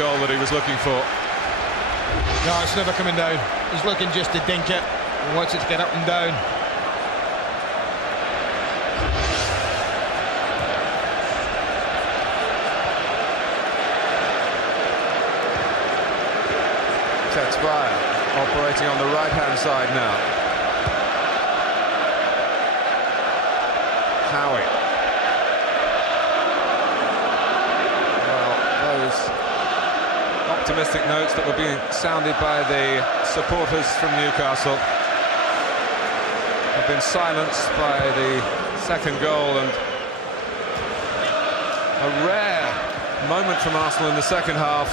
goal that he was looking for. No, it's never coming down. He's looking just to dink it. He wants it to get up and down. Tetzvaya operating on the right-hand side now. Howie. Well, those optimistic notes that were being sounded by the supporters from Newcastle have been silenced by the second goal, and a rare moment from Arsenal in the second half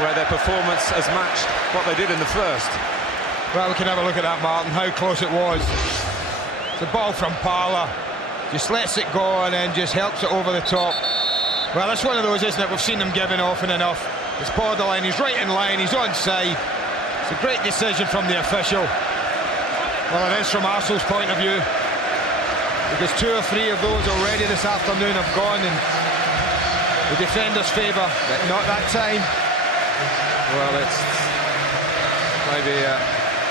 where their performance has matched what they did in the first. Well, we can have a look at that, Martin, how close it was. It's a ball from Parlour, just lets it go and then just helps it over the top. Well, it's one of those, isn't it? We've seen them giving often enough. It's borderline, he's right in line, he's onside. It's a great decision from the official. Well, it is from Arsenal's point of view, because 2 or 3 of those already this afternoon have gone in the defender's favour, but not that time. Well, it's maybe a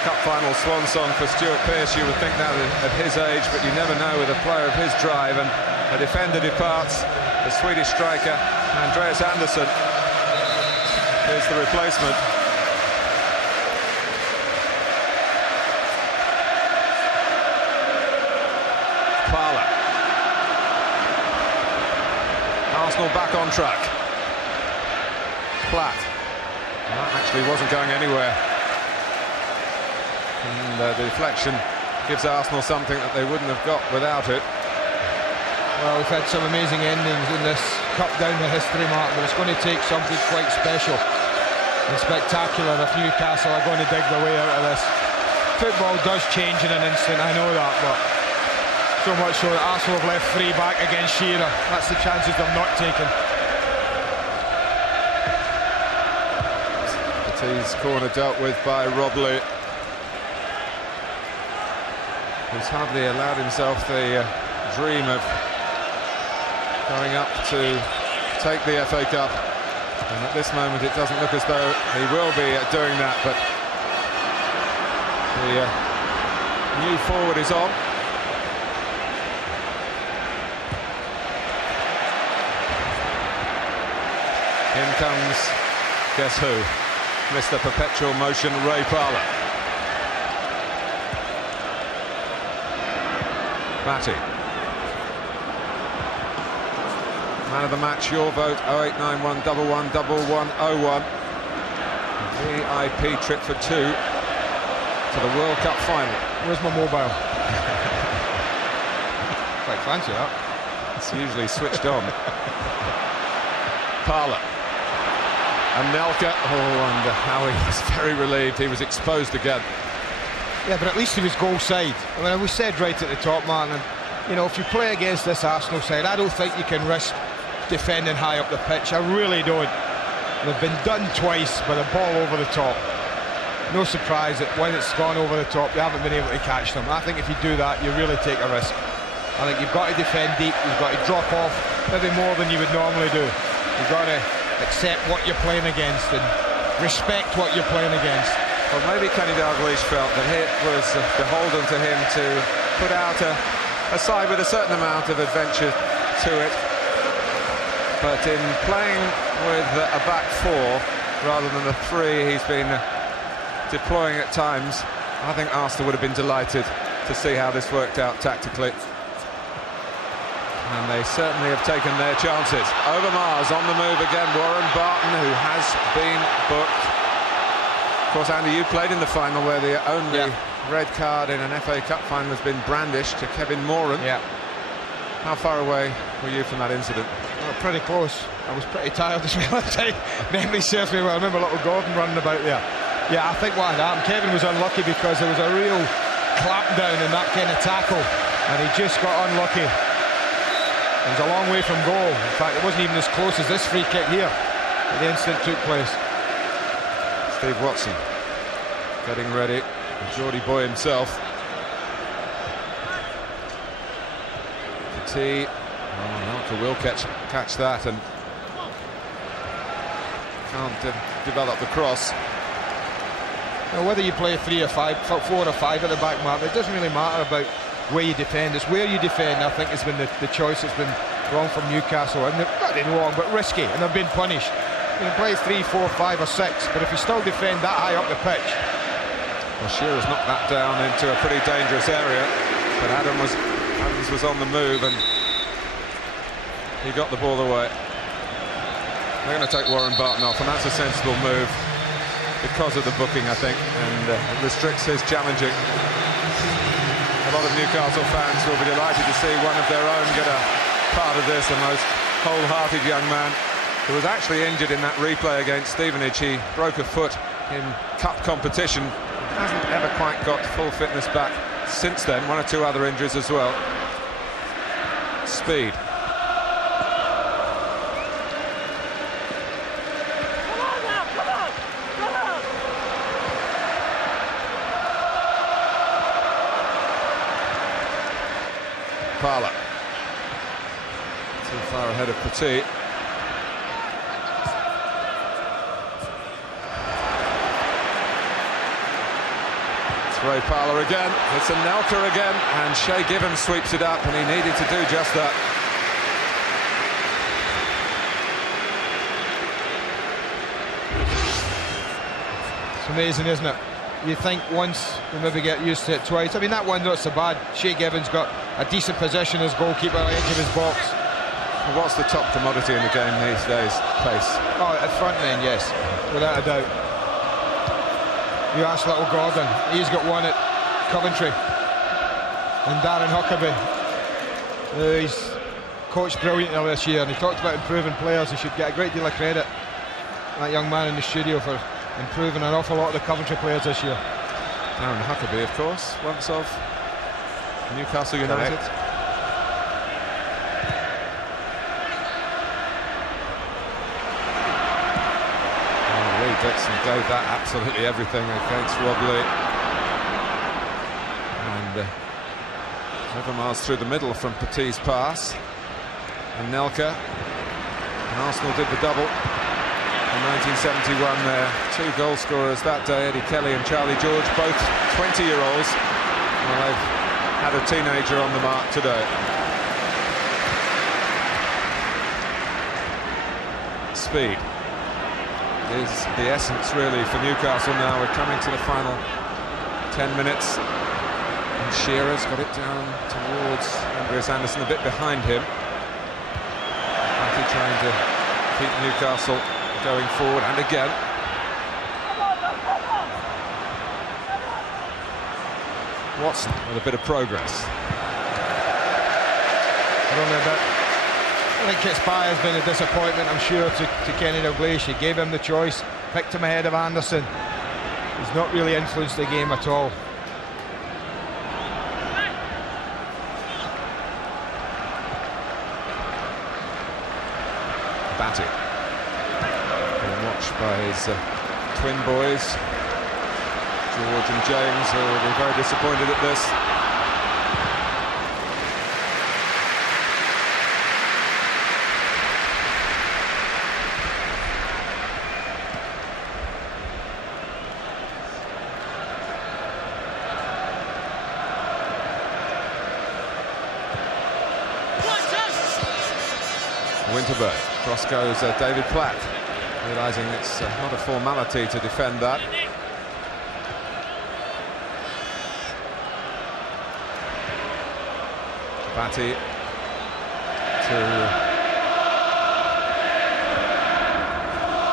cup final swan song for Stuart Pearce, you would think that at his age, but you never know with a player of his drive. And a defender departs, the Swedish striker Andreas Andersson. Here's the replacement. Parlour. Arsenal back on track. Platt. That actually wasn't going anywhere. And the deflection gives Arsenal something that they wouldn't have got without it. Well, we've had some amazing endings in this cup down the history, Mark, but it's going to take something quite special and spectacular if Newcastle are going to dig their way out of this. Football does change in an instant, I know that, but so much so that Arsenal have left 3 back against Shearer. That's the chances they've not taken. He's corner dealt with by Rodley, who's hardly allowed himself the dream of going up to take the FA Cup, and at this moment it doesn't look as though he will be doing that, but the new forward is on. In comes, guess who? Mr. Perpetual Motion, Ray Parlour. Matty. Man of the match, your vote, 0891 11 1101. VIP trip for 2 to the World Cup final. Where's my mobile? Quite fancy that. It's usually switched on. Parlour. And Nelka, and Howie was very relieved. He was exposed again. Yeah, but at least he was goal side. I mean, we said right at the top, Martin, you know, if you play against this Arsenal side, I don't think you can risk defending high up the pitch. I really don't. They've been done twice with a ball over the top. No surprise that when it's gone over the top, you haven't been able to catch them. I think if you do that, you really take a risk. I think you've got to defend deep, you've got to drop off maybe more than you would normally do. You've got to accept what you're playing against and respect what you're playing against. Well, maybe Kenny Dalglish felt that it was beholden to him to put out a side with a certain amount of adventure to it. But in playing with a back 4 rather than the 3 he's been deploying at times, I think Arsenal would have been delighted to see how this worked out tactically. And they certainly have taken their chances. Overmars on the move again. Warren Barton, who has been booked. Of course, Andy, you played in the final where the only red card in an FA Cup final has been brandished to Kevin Moran. Yeah. How far away were you from that incident? Well, pretty close. I was pretty tired as well. Memory serves me well. I remember little Gordon running about there. Yeah, I think what had happened, Kevin was unlucky because there was a real clampdown in that kind of tackle, and he just got unlucky. It was a long way from goal. In fact, it wasn't even as close as this free kick here when the incident took place. Steve Watson getting ready. Geordie Boy himself. T. Oh, Nelka will catch that, and can't develop the cross. Now, whether you play 3 or 5, 4 or 5 at the back, Mark, it doesn't really matter about where you defend. It's where you defend, I think, has been the choice that's been wrong from Newcastle. And they've not been wrong, but risky, and they've been punished. You can play 3, 4, 5 or 6, but if you still defend that high up the pitch. Well, Shearer's knocked that down into a pretty dangerous area, but Adams was on the move, and he got the ball away. They're going to take Warren Barton off, and that's a sensible move because of the booking, I think, and it restricts his challenging. A lot of Newcastle fans will be delighted to see one of their own get a part of this, a most wholehearted young man who was actually injured in that replay against Stevenage. He broke a foot in cup competition, hasn't ever quite got full fitness back since then. 1 or 2 other injuries as well. Speed. Parlour. Too far ahead of Petit. It's Ray Parlour again. It's Anelka again, and Shay Gibbons sweeps it up, and he needed to do just that. It's amazing, isn't it? You think once, you maybe get used to it twice. I mean, that one not so bad. Shay Gibbons got a decent position as goalkeeper at the edge of his box. Well, what's the top commodity in the game these days? Pace. Oh, at front men, yes, without a doubt. You ask little Gordon, he's got one at Coventry. And Darren Huckabee, he's coached brilliantly this year, and he talked about improving players. He should get a great deal of credit, that young man in the studio, for improving an awful lot of the Coventry players this year. Darren Huckabee, of course, once of Newcastle United. Lee Dixon gave that absolutely everything against Rob Lee. And Overmars through the middle from Petit's pass. And Nelka. And Arsenal did the double in 1971 there. 2 goal scorers that day, Eddie Kelly and Charlie George, both 20-year-olds. Well, they've had a teenager on the mark today. Speed is the essence, really, for Newcastle now. We're coming to the final 10 minutes. And Shearer's got it down towards Andreas Anderson, a bit behind him. Matty trying to keep Newcastle going forward, and again. Watson with a bit of progress. I think Kitspire has been a disappointment, I'm sure, to Kenny Dalglish. He gave him the choice, picked him ahead of Anderson. He's not really influenced the game at all. Batty. Being watched by his twin boys, George and James, who will be very disappointed at this. Winterburn. Cross goes David Platt, realising it's not a formality to defend that. Batty to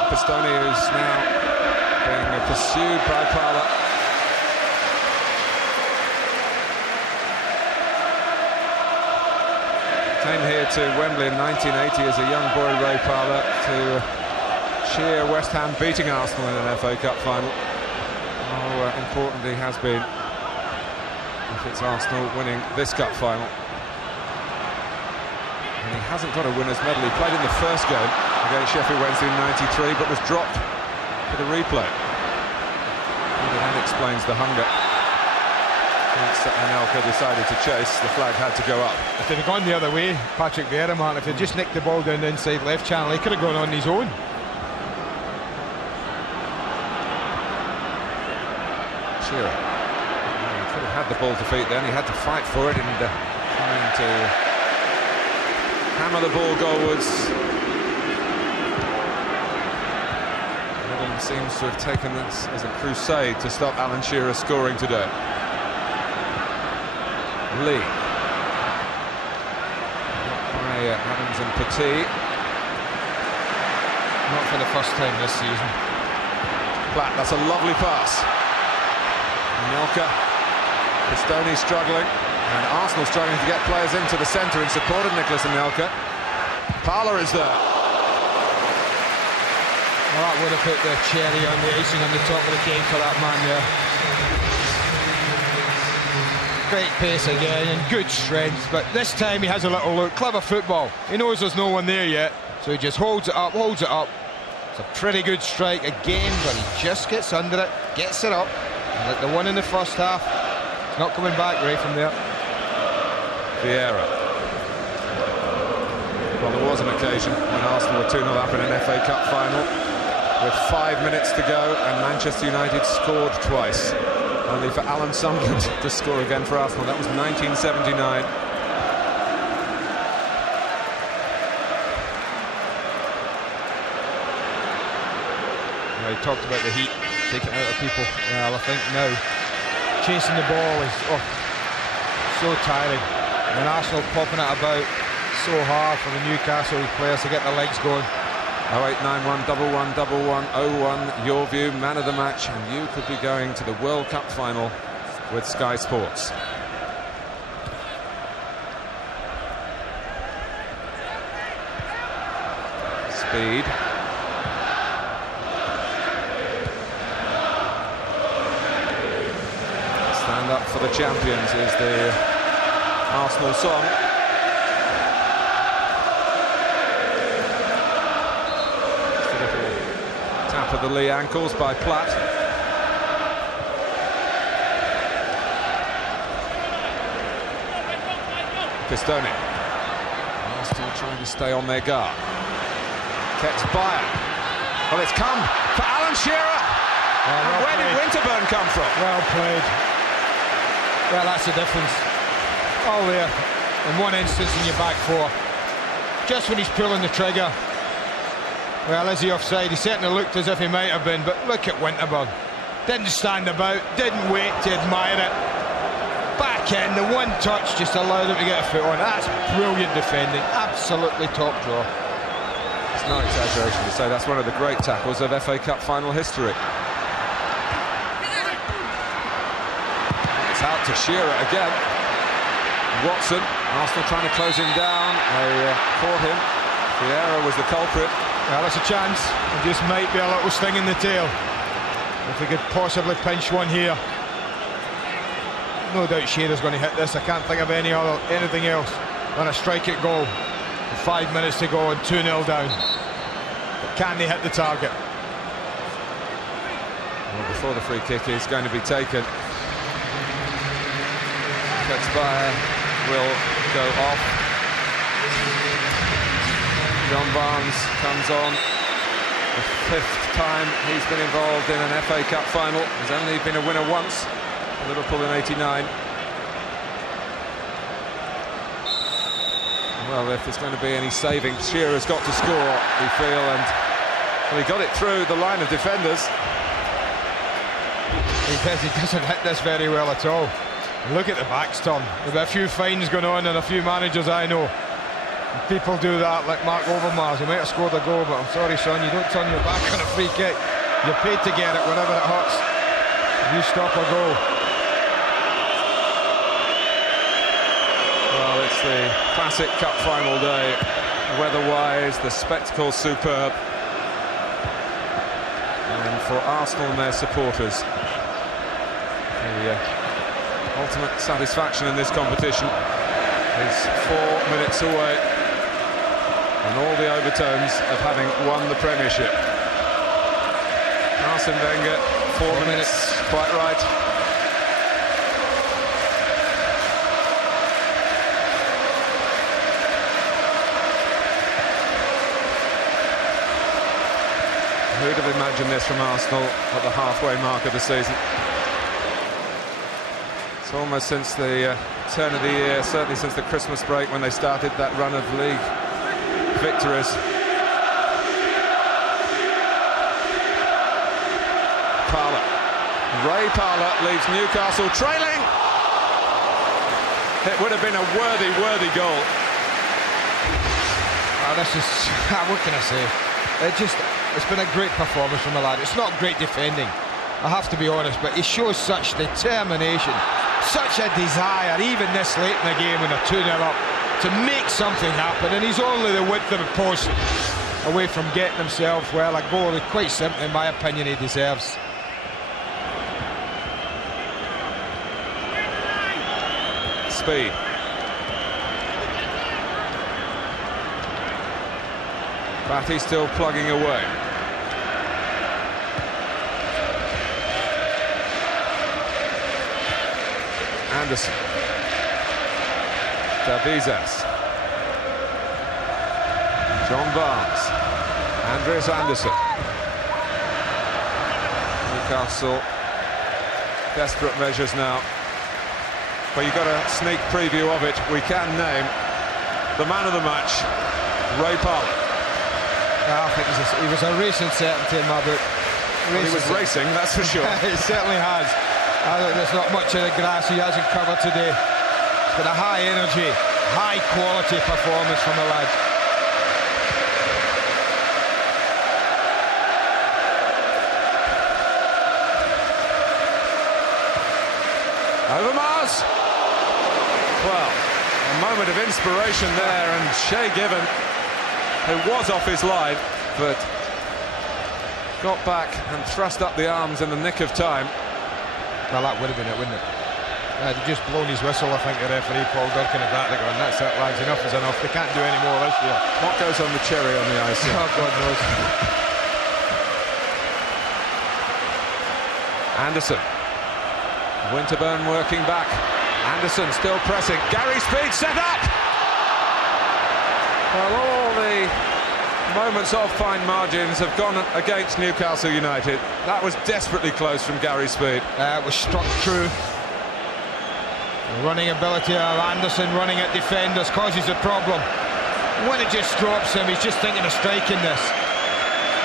Pistone, who's now being pursued by Parlour. Came here to Wembley in 1980 as a young boy, Ray Parlour, to cheer West Ham beating Arsenal in an FA Cup final. How important he has been if it's Arsenal winning this cup final. And he hasn't got a winner's medal. He played in the first game against Sheffield Wednesday in '93, but was dropped for the replay. Maybe that explains the hunger. Once Anelka decided to chase, the flag had to go up. If they'd have gone the other way, Patrick Vieira, man, if he'd just nicked the ball down the inside left channel, he could have gone on his own. Shearer. He could have had the ball to feet then, he had to fight for it and trying to hammer the ball goalwards. Everyone seems to have taken this as a crusade to stop Alan Shearer scoring today. Lee. By Adams and Petit. Not for the first time this season. Platt, that's a lovely pass. Anelka. Pistone struggling. And Arsenal struggling to get players into the centre in support of Nicholas Anelka. Parlour is there. Well, that would have put the cherry on the icing on the top of the cake for that man there. Great pace again and good strength, but this time he has a little look. Clever football. He knows there's no one there yet, so he just holds it up, holds it up. It's a pretty good strike again, but he just gets under it, gets it up. And like the one in the first half, it's not coming back right from there. Vieira. Well, there was an occasion when Arsenal were 2-0 up in an FA Cup final with 5 minutes to go, and Manchester United scored twice. Only for Alan Sunderland to score again for Arsenal. That was 1979. He talked about the heat taken out of people. Well, I think now chasing the ball is so tiring. And Arsenal popping it about so hard for the Newcastle players to get their legs going. 0891 111101, your view, man of the match, and you could be going to the World Cup final with Sky Sports. Speed. Stand up for the champions is the Arsenal song. Tap of the Lee ankles by Platt. Pistone. Arsenal trying to stay on their guard. Kept by it. Well, it's come for Alan Shearer. Well where did Winterburn come from? Well played. Well, that's the difference. All there in one instance in your back four. Just when he's pulling the trigger. Well, is he offside? He certainly looked as if he might have been, but look at Winterburn. Didn't stand about, didn't wait to admire it. Back in, the one touch just allowed him to get a foot on. That's brilliant defending, absolutely top draw. It's no exaggeration to say that's one of the great tackles of FA Cup final history. It's out to Shearer again. Watson, Arsenal trying to close him down. They caught him. Vieira was the culprit. Well, that's a chance. It just might be a little sting in the tail. If we could possibly pinch one here. No doubt Shearer's going to hit this. I can't think of anything else than a strike at goal. With 5 minutes to go and 2-0 down. But can they hit the target? Well, before the free kick is going to be taken, Ketzbauer will go off. John Barnes comes on. The 5th time he's been involved in an FA Cup final. He's only been a winner once, Liverpool in '89. Well, if there's going to be any saving, Shearer's got to score, we feel, and well, he got it through the line of defenders. He doesn't hit this very well at all. Look at the backs turn. There'll be a few fines going on and a few managers I know. People do that, like Mark Overmars. He might have scored a goal, but I'm sorry, son, you don't turn your back on a free kick. You're paid to get it whenever it hurts. You stop a goal. Well, it's the classic cup final day. Weather-wise, the spectacle's superb. And for Arsenal and their supporters, the ultimate satisfaction in this competition is 4 minutes away, and all the overtones of having won the Premiership. Arsene Wenger, 4 minutes, quite right. Who'd have imagined this from Arsenal at the halfway mark of the season? almost since the turn of the year, certainly since the Christmas break when they started that run of league victories. Parlour. Ray Parlour leaves Newcastle trailing. It would have been a worthy goal. Oh, this is, what can I say? It's been a great performance from the lad. It's not great defending, I have to be honest, but he shows such determination, such a desire, even this late in the game when they're 2-0 up, to make something happen, and he's only the width of the post away from getting himself, well, a goal that quite simply, in my opinion, he deserves. Speed. Batty still plugging away. Anderson. Davizas. John Barnes. Andreas Anderson. Newcastle. Desperate measures now. Well, you've got a sneak preview of it. We can name the man of the match, Ray Parlour. I think he was a racing certainty in my book. Well, he was racing, that's for sure. He certainly has. There's not much of the grass he hasn't covered today. It's been a high energy, high quality performance from the lads. Overmars. Well, a moment of inspiration there, and Shay Given, who was off his line, but got back and thrust up the arms in the nick of time. Well, that would have been it, wouldn't it? He'd just blown his whistle, I think, the referee, Paul Durkin, at that. And that's it, lads, enough is enough. They can't do any more this year. What goes on the cherry on the ice? Oh, God knows. Anderson. Winterburn working back. Anderson still pressing. Gary Speed set up! Well, all the moments of fine margins have gone against Newcastle United. That was desperately close from Gary Speed. It was struck true. The running ability of Anderson running at defenders causes a problem. When it just drops him, he's just thinking of striking this.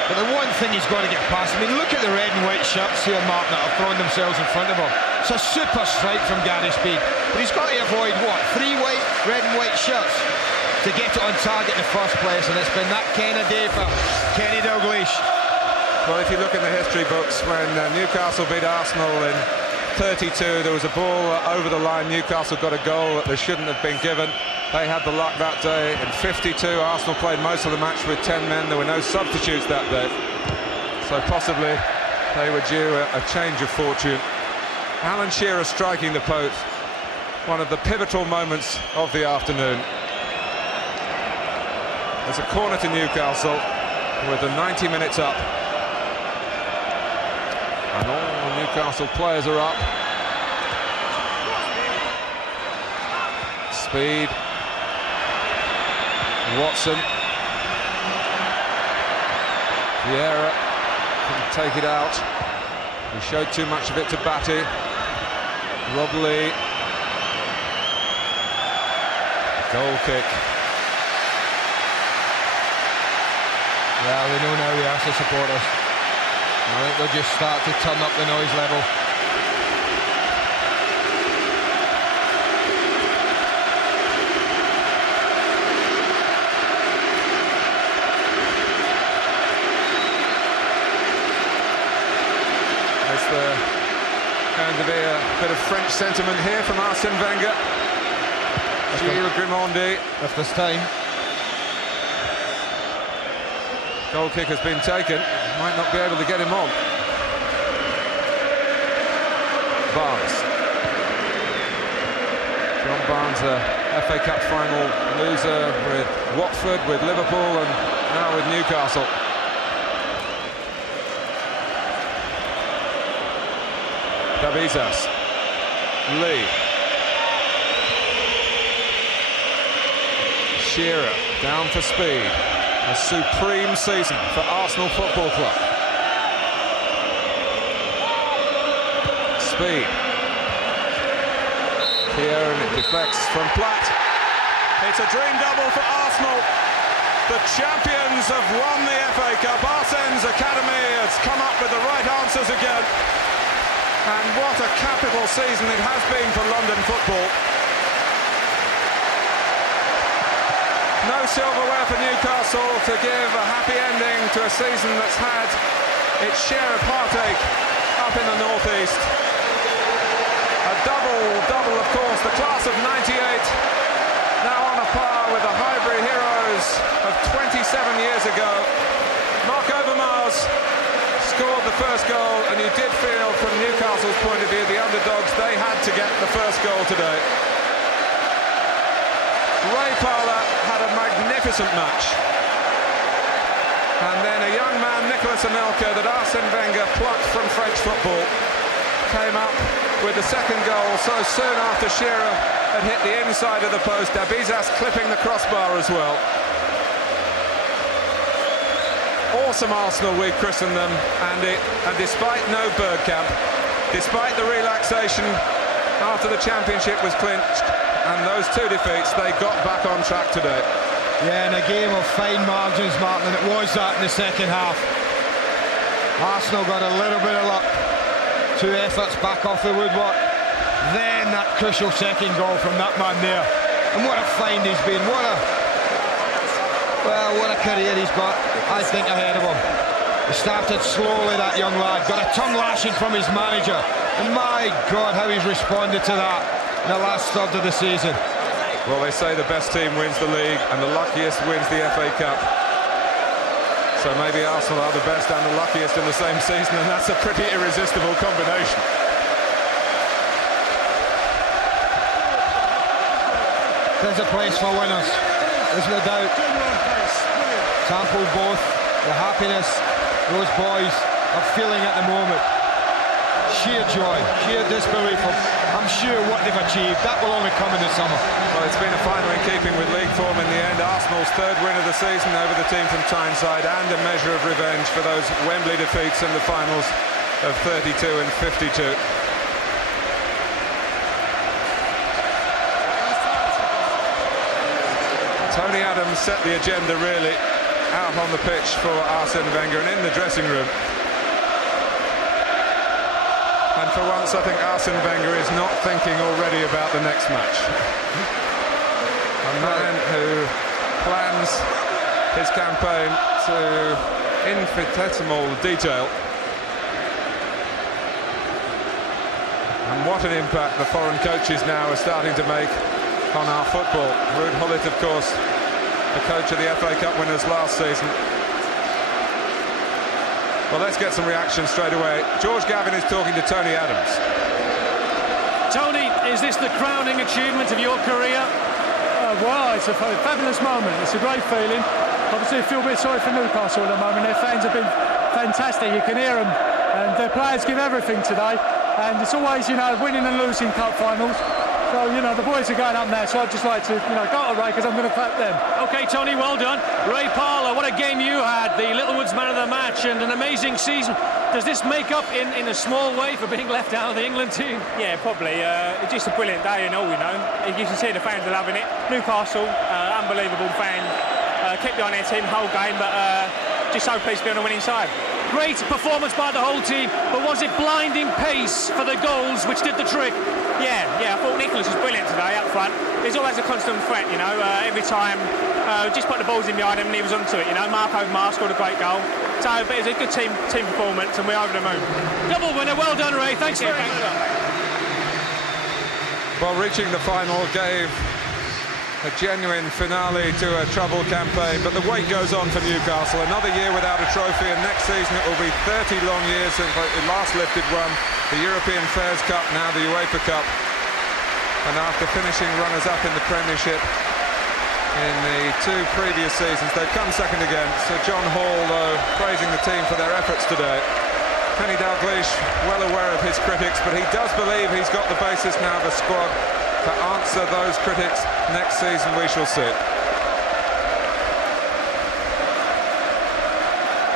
But the one thing he's got to get past, I mean, look at the red and white shirts here, Mark, that have thrown themselves in front of him. It's a super strike from Gary Speed. But he's got to avoid, what, 3 red and white shirts to get it on target in the first place, and it's been that kind of day for Kenny Dalglish. Well, if you look in the history books, when Newcastle beat Arsenal in 32, there was a ball over the line. Newcastle got a goal that they shouldn't have been given. They had the luck that day. In 52, Arsenal played most of the match with 10 men. There were no substitutes that day. So possibly they were due a change of fortune. Alan Shearer striking the post. One of the pivotal moments of the afternoon. There's a corner to Newcastle with the 90 minutes up. And all the Newcastle players are up. Speed. Watson. Vieira couldn't take it out. He showed too much of it to Batty. Rob Lee. Goal kick. Yeah, we know now we have to support us. I think they'll just start to turn up the noise level. Is there going to be a bit of French sentiment here from Arsene Wenger? Gilles Grimondi. If there's time. Goal kick has been taken. Might not be able to get him on. Barnes. John Barnes, a FA Cup final loser with Watford, with Liverpool, and now with Newcastle. Davizas. Lee. Shearer down for Speed. A supreme season for Arsenal Football Club. Speed. here, and it deflects from Platt. It's a dream double for Arsenal. The champions have won the FA Cup. Arsene's academy has come up with the right answers again. And what a capital season it has been for London football. No silverware for Newcastle to give a happy ending to a season that's had its share of heartache up in the northeast. A double, of course, the class of '98, now on a par with the Highbury heroes of 27 years ago. Mark Overmars scored the first goal, and you did feel from Newcastle's point of view, the underdogs, they had to get the first goal today. Ray Parlour had a magnificent match, and then a young man, Nicolas Anelka, that Arsene Wenger plucked from French football, came up with the second goal so soon after Shearer had hit the inside of the post. Abizas clipping the crossbar as well. Awesome Arsenal, we've christened them, and despite no Bergkamp, despite the relaxation after the championship was clinched and those two defeats, they got back on track today. Yeah, in a game of fine margins, Martin, and it was that in the second half. Arsenal got a little bit of luck. 2 efforts back off the woodwork. Then that crucial second goal from that man there. And what a find he's been. What a career he's got, I think, ahead of him. He started slowly, that young lad. Got a tongue lashing from his manager. And my God, how he's responded to that in the last third of the season. Well, they say the best team wins the league and the luckiest wins the FA Cup. So maybe Arsenal are the best and the luckiest in the same season, and that's a pretty irresistible combination. There's a place for winners, there's no doubt. Sample both the happiness those boys are feeling at the moment. Sheer joy, sheer disbelief of, I'm sure, what they've achieved. That will only come in the summer. Well, it's been a final in keeping with league form in the end. Arsenal's third win of the season over the team from Tyneside, and a measure of revenge for those Wembley defeats in the finals of 32 and 52. Tony Adams set the agenda really out on the pitch for Arsene Wenger and in the dressing room. And for once, I think Arsene Wenger is not thinking already about the next match. A man who plans his campaign to infinitesimal detail. And what an impact the foreign coaches now are starting to make on our football. Ruud Gullit, of course, the coach of the FA Cup winners last season. Well, let's get some reactions straight away. George Gavin is talking to Tony Adams. Tony, is this the crowning achievement of your career? Well, it's a fabulous moment. It's a great feeling. Obviously, I feel a bit sorry for Newcastle at the moment. Their fans have been fantastic. You can hear them, and their players give everything today. And it's always, winning and losing cup finals. So, the boys are going up now, so I'd just like to, go to Ray, because I'm going to clap them. OK, Tony, well done. Ray Parlour, what a game you had, the Littlewoods man of the match, and an amazing season. Does this make up in a small way for being left out of the England team? Yeah, probably. It's just a brilliant day and all, You can see the fans are loving it. Newcastle, unbelievable fan. Kept behind their team the whole game, but just so pleased to be on the winning side. Great performance by the whole team, but was it blinding pace for the goals which did the trick? Yeah, I thought Nicholas was brilliant today up front. He's always a constant threat, every time. Just put the balls in behind him and he was onto it, Mark Overmars scored a great goal. So, but it was a good team performance and we're over the moon. Double winner, well done, Ray. Thanks very much. Well, reaching the final gave a genuine finale to a troubled campaign, but the wait goes on for Newcastle. Another year without a trophy, and next season it will be 30 long years since it last lifted one, the European Fairs Cup, now the UEFA Cup. And after finishing runners-up in the Premiership in the 2 previous seasons, they've come second again. Sir John Hall, though, praising the team for their efforts today. Kenny Dalglish, well aware of his critics, but he does believe he's got the basis now of a squad to answer those critics. Next season we shall see.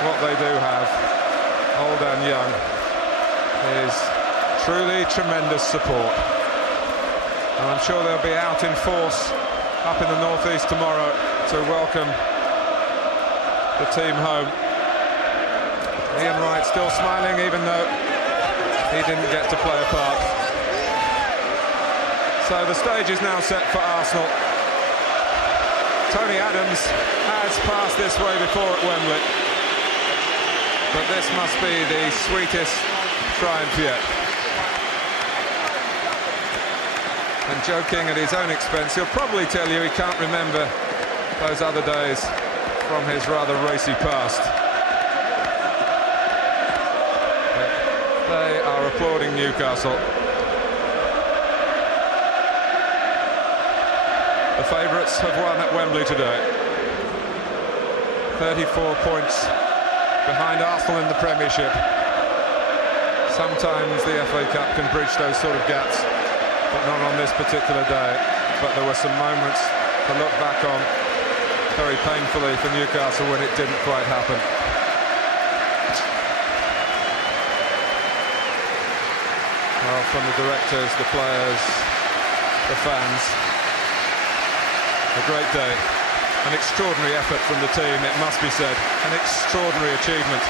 What they do have, old and young, is truly tremendous support. And I'm sure they'll be out in force up in the northeast tomorrow to welcome the team home. Ian Wright still smiling even though he didn't get to play a part. So the stage is now set for Arsenal. Tony Adams has passed this way before at Wembley, but this must be the sweetest triumph yet. And joking at his own expense, he'll probably tell you he can't remember those other days from his rather racy past. But they are applauding Newcastle. The favourites have won at Wembley today. 34 points behind Arsenal in the Premiership. Sometimes the FA Cup can bridge those sort of gaps, but not on this particular day. But there were some moments to look back on very painfully for Newcastle when it didn't quite happen. Well, from the directors, the players, the fans, a great day. An extraordinary effort from the team, it must be said. An extraordinary achievement.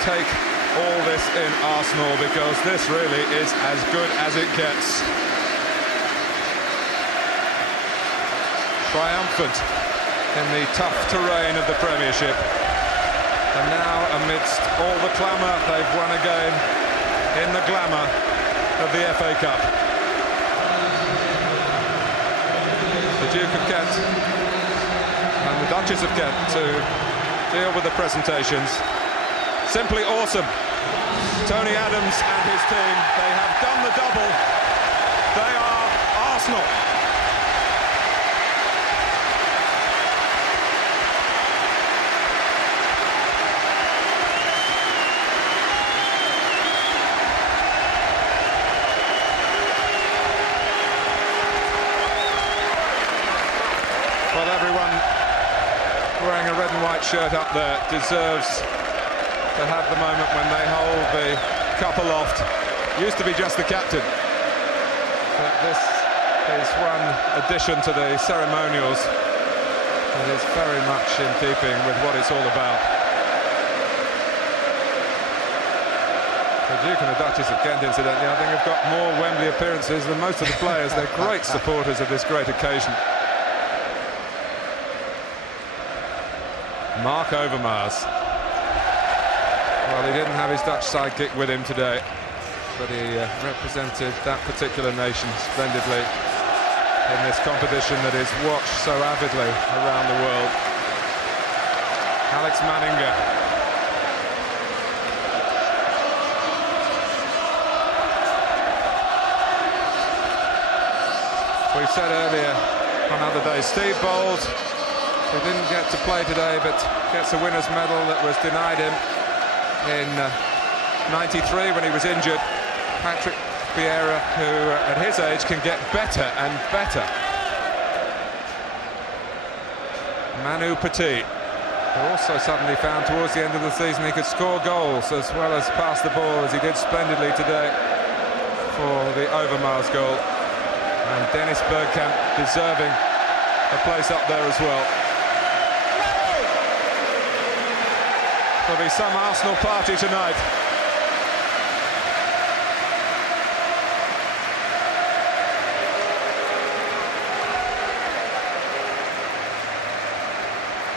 Take all this in Arsenal, because this really is as good as it gets. Triumphant in the tough terrain of the Premiership. And now, amidst all the clamour, they've won again in the glamour of the FA Cup. The Duke of Kent and the Duchess of Kent to deal with the presentations. Simply awesome. Tony Adams and his team, they have done the double. They are Arsenal. Well, everyone wearing a red and white shirt up there deserves to have the moment when they hold the cup aloft. Used to be just the captain, but this is one addition to the ceremonials that is very much in keeping with what it's all about. The Duke and the Duchess of Kent, incidentally, I think have got more Wembley appearances than most of the players. They're great supporters of this great occasion. Mark Overmars. Well, he didn't have his Dutch sidekick with him today, but he represented that particular nation splendidly in this competition that is watched so avidly around the world. Alex Manninger. We said earlier on other days, Steve Bold, who didn't get to play today, but gets a winner's medal that was denied him in '93 when he was injured. Patrick Vieira, who at his age can get better and better. Manu Petit, who also suddenly found towards the end of the season he could score goals as well as pass the ball, as he did splendidly today for the Overmars goal. And Dennis Bergkamp deserving a place up there as well. There'll be some Arsenal party tonight.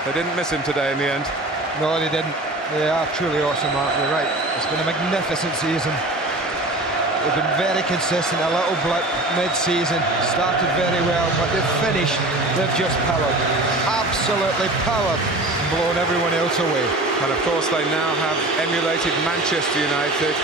They didn't miss him today in the end. No, they didn't. They are truly awesome, Mark. You're right. It's been a magnificent season. They've been very consistent. A little blip mid-season. Started very well, but they've finished. They've just powered. Absolutely powered. Blown everyone else away. And of course they now have emulated Manchester United